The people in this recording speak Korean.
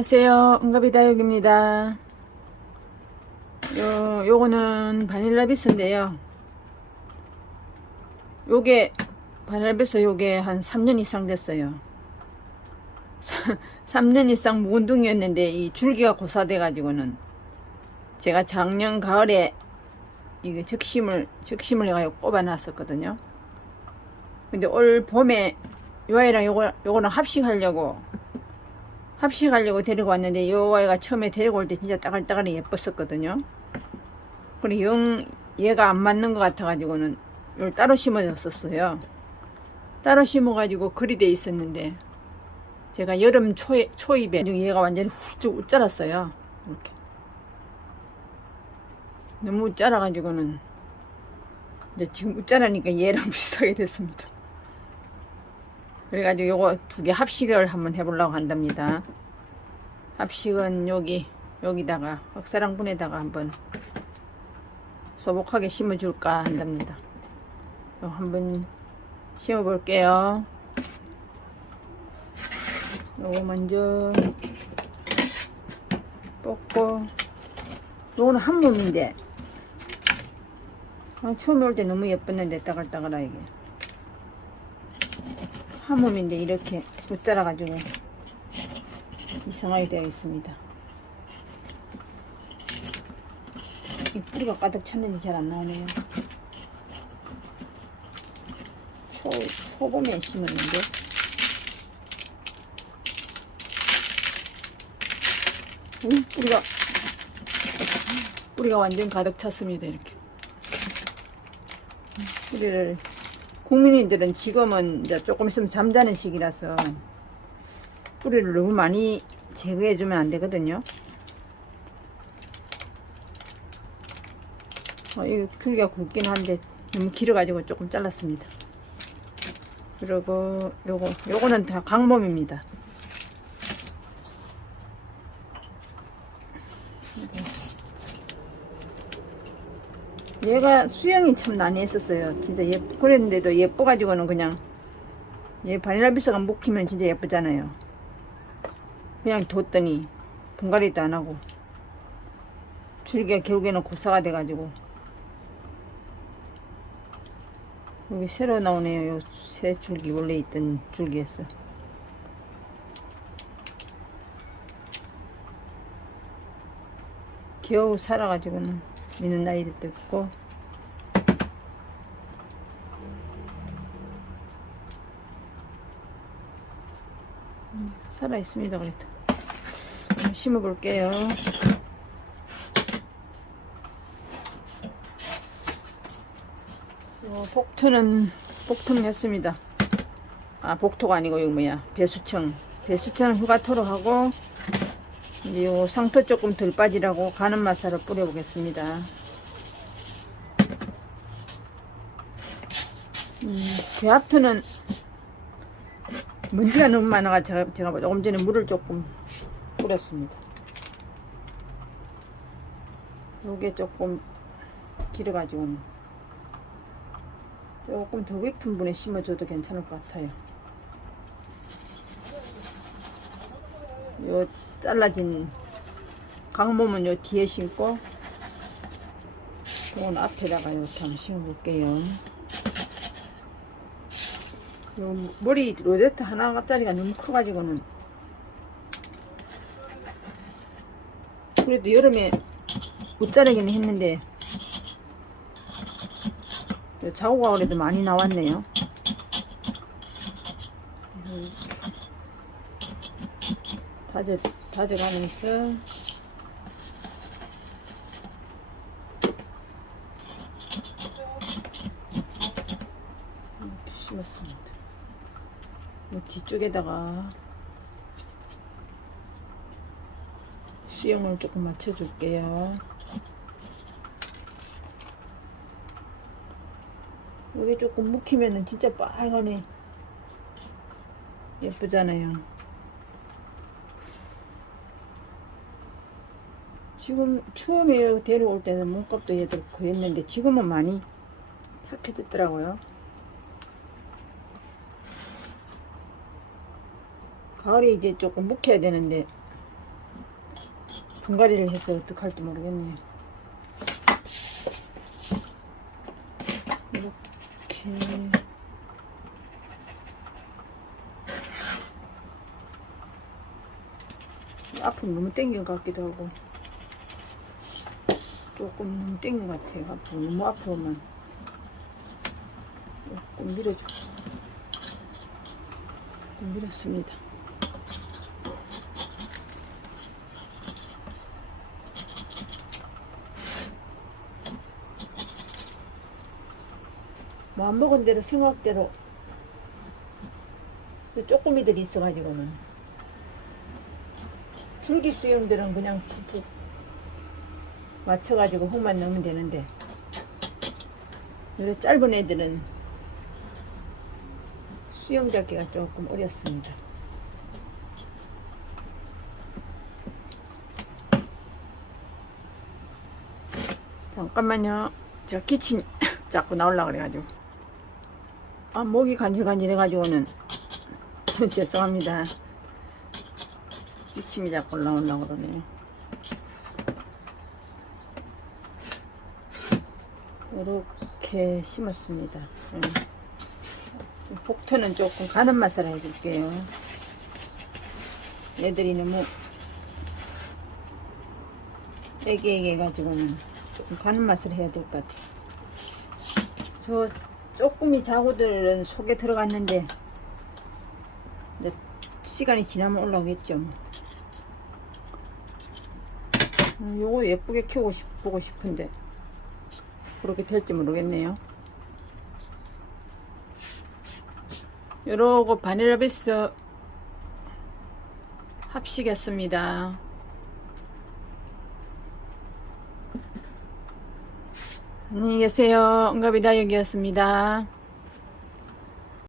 안녕하세요. 응가비 다육입니다. 요, 요거는 바닐라 비스인데요. 요게, 바닐라 비스 요게 한 3년 이상 됐어요. 3년 이상 무운동이었는데 이 줄기가 고사돼가지고는 제가 작년 가을에 이게 적심을, 적심을 해가지고 꼽아놨었거든요. 근데 올 봄에 요 아이랑 요거, 요거랑 합식하려고 합식하려고 데리고 왔는데 요 아이가 처음에 데리고 올 때 진짜 따글따글이 예뻤었거든요. 그리고 영 얘가 안 맞는 것 같아가지고는 이걸 따로 심어줬었어요. 따로 심어가지고 그리 돼 있었는데 제가 여름 초에, 초입에 얘가 완전히 훌쩍 웃자랐어요. 이렇게 너무 웃자라가지고는 이제 지금 웃자라니까 얘랑 비슷하게 됐습니다. 그래가지고 요거 두 개 합식을 한번 해보려고 한답니다. 합식은 여기 여기다가 흑사랑분에다가 한번 소복하게 심어줄까 한답니다. 요 한번 심어 볼게요. 요거 먼저 뽑고 요거는 한 몸인데 아, 처음에 올 때 너무 예뻤는데 따글따글하 이게 한 몸인데 이렇게 웃자라가지고 이상하게 되어 있습니다. 이 뿌리가 가득 찼는지 잘 안 나오네요. 초, 초봄에 심었는데. 음, 뿌리가, 뿌리가 완전 가득 찼습니다, 이렇게. 뿌리를 국민인들은 지금은 이제 조금 있으면 잠자는 시기라서 뿌리를 너무 많이 제거해 주면 안 되거든요. 어, 이 줄기가 굵긴 한데 너무 길어 가지고 조금 잘랐습니다. 그리고 요거 요거는 다 강몸입니다. 얘가 수영이 참 난해했었어요. 진짜 예 그랬는데도 예뻐가지고는 그냥 얘 바닐라 비스가 묵히면 진짜 예쁘잖아요. 그냥 뒀더니 분갈이도 안 하고 줄기가 결국에는 고사가 돼가지고 여기 새로 나오네요. 요 새 줄기 원래 있던 줄기였어. 겨우 살아가지고는 있는 나이들도 있고. 음, 살아 있습니다 그래도. 심어 볼게요. 어, 복토는 복통이었습니다. 아 복토가 아니고 이거 뭐야? 배수청. 배수청 휴가토로 하고 이제 요 상토 조금 덜 빠지라고 가는 마사를 뿌려보겠습니다. 음, 배합토는 먼지가 너무 많아가 제가, 제가 조금 전에 물을 조금 뿌렸습니다. 요게 조금 길어가지고 조금 더 깊은 분에 심어줘도 괜찮을 것 같아요. 요 잘라진 강몸은 요 뒤에 심고 이건 앞에다가 이렇게 한번 심어볼게요. 요 머리 로제트 하나짜리가 너무 커가지고는 그래도 여름에 못 자르기는 했는데 요 자고가 그래도 많이 나왔네요. 다져, 다져가면서 이렇게 심었습니다. 이 뒤쪽에다가 수영을 조금 맞춰줄게요. 여기 조금 묵히면은 진짜 빨간에 예쁘잖아요. 지금 처음에 데려올 때는 몸값도 얘들 그랬는데 지금은 많이 착해졌더라고요. 가을에 이제 조금 묵혀야 되는데 분갈이를 해서 어떡할지 모르겠네요. 이렇게 앞으로 너무 땡긴 것 같기도 하고 조금 땡긴 것 같아요. 너무 앞으로만 조금 밀어줘. 좀 밀었습니다. 마음 먹은 대로 생각대로 그 쪼꼬미들이 있어가지고는 줄기 수영들은 그냥 푹푹 맞춰가지고 흙만 넣으면 되는데 이렇게 짧은 애들은 수영 잡기가 조금 어렵습니다. 잠깐만요. 제가 기침 자꾸 나올라 그래가지고. 아, 목이 간질간질해가지고는 죄송합니다. 기침이 자꾸 나오려고 그러네요. 이렇게 심었습니다. 음. 복토는 조금 가는 맛을 해줄게요. 애들이 너무 애기애기 해가지고는 조금 가는 맛을 해야 될 것 같아요. 저 조금이 자구들은 속에 들어갔는데 시간이 지나면 올라오겠죠. 음, 요거 예쁘게 키우고 싶, 보고 싶은데 그렇게 될지 모르겠네요. 요러고 바닐라 베스 합시겠습니다. 안녕히 계세요. 응갑이다 여기였습니다.